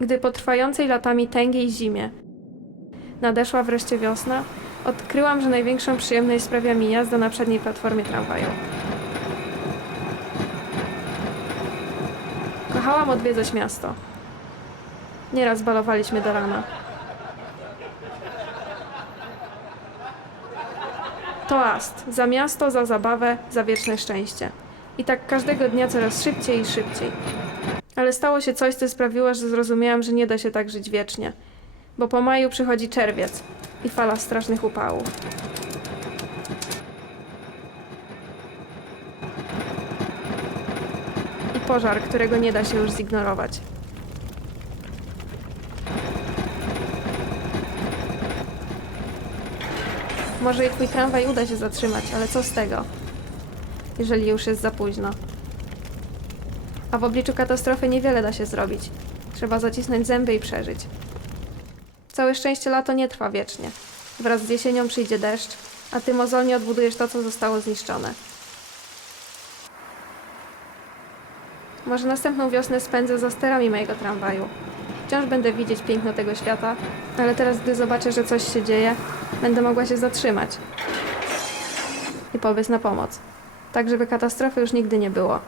Gdy po trwającej latami tęgiej zimie nadeszła wreszcie wiosna, odkryłam, że największą przyjemność sprawia mi jazda na przedniej platformie tramwaju. Kochałam odwiedzać miasto. Nieraz balowaliśmy do rana. Toast. Za miasto, za zabawę, za wieczne szczęście. I tak każdego dnia coraz szybciej i szybciej. Ale stało się coś, co sprawiło, że zrozumiałam, że nie da się tak żyć wiecznie. Bo po maju przychodzi czerwiec i fala strasznych upałów. I pożar, którego nie da się już zignorować. Może i twój tramwaj uda się zatrzymać, ale co z tego? Jeżeli już jest za późno. A w obliczu katastrofy niewiele da się zrobić. Trzeba zacisnąć zęby i przeżyć. Całe szczęście lato nie trwa wiecznie. Wraz z jesienią przyjdzie deszcz, a ty mozolnie odbudujesz to, co zostało zniszczone. Może następną wiosnę spędzę za sterami mojego tramwaju. Wciąż będę widzieć piękno tego świata, ale teraz, gdy zobaczę, że coś się dzieje, będę mogła się zatrzymać i powiedz na pomoc. Tak, żeby katastrofy już nigdy nie było.